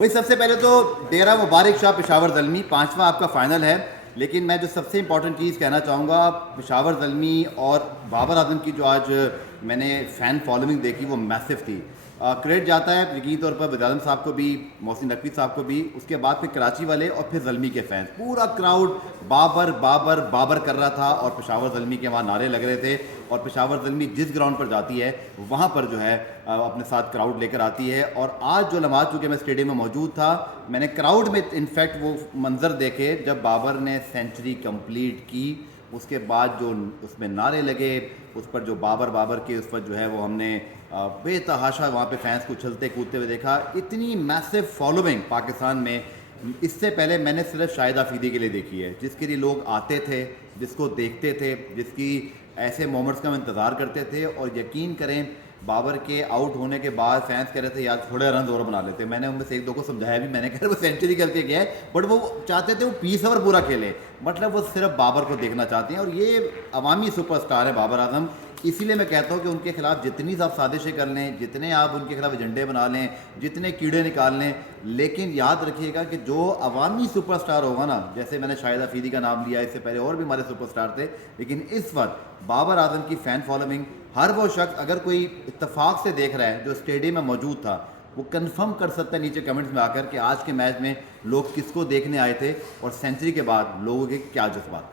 वही सबसे पहले तो डेरा मुबारक शाह पेशावर ज़ल्मी 5वां आपका फ़ाइनल है। लेकिन मैं जो सबसे इम्पॉर्टेंट चीज़ कहना चाहूँगा, पेशावर ज़ल्मी और बाबर आज़म की जो आज मैंने फ़ैन फॉलोइंग देखी वो मैसिव थी। क्रेडिट जाता है यकीनी तौर पर वज़ीर आज़म साहब को भी, मोहसिन नकवी साहब को भी, उसके बाद फिर कराची वाले और फिर ज़ल्मी के फ़ैन्स, पूरा क्राउड बाबर बाबर बाबर कर रहा था और पेशावर ज़ल्मी के वहाँ नारे लग रहे थे। और पेशावर ज़ल्मी जिस ग्राउंड पर जाती है वहाँ पर जो है अपने साथ क्राउड लेकर आती है। और आज जो लम्हात, चूँकि मैं स्टेडियम में मौजूद था, मैंने क्राउड में इनफैक्ट वो मंज़र देखे जब बाबर ने सेंचुरी कंप्लीट की, उसके बाद जो उसमें नारे लगे, उस पर जो बाबर बाबर के उस पर जो है वो हमने बेतहाशा वहाँ पे फैंस को उछलते कूदते हुए देखा। इतनी मैसिव फॉलोइंग पाकिस्तान में इससे पहले मैंने सिर्फ शाहिद आफरीदी के लिए देखी है, जिसके लिए लोग आते थे, जिसको देखते थे, जिसकी ऐसे मोमेंट्स का हम इंतज़ार करते थे। और यकीन करें, बाबर के आउट होने के बाद फैंस कह रहे थे यार थोड़े रन और बना लेते। मैंने उनमें से एक दो को समझाया भी, मैंने कहा वो सेंचुरी करके गया है, बट वो चाहते थे वो 20 ओवर पूरा खेले, मतलब वो सिर्फ बाबर को देखना चाहते हैं। और ये अवामी सुपरस्टार है बाबर आजम। इसीलिए मैं कहता हूँ कि उनके खिलाफ जितनी आप साजिशें कर लें, जितने आप उनके खिलाफ एजेंडे बना लें, जितने कीड़े निकाल लें, लेकिन याद रखिएगा कि जो अवामी सुपरस्टार होगा ना, जैसे मैंने शाहिद आफरीदी का नाम लिया, इससे पहले और भी हमारे सुपरस्टार थे, लेकिन इस वक्त बाबर आजम की फ़ैन फॉलोइंग, हर वो शख्स अगर कोई इत्तेफाक से देख रहा है जो स्टेडियम में मौजूद था, वो कंफर्म कर सकता है नीचे कमेंट्स में आकर कि आज के मैच में लोग किसको देखने आए थे और सेंचुरी के बाद लोगों के क्या जज्बात थे।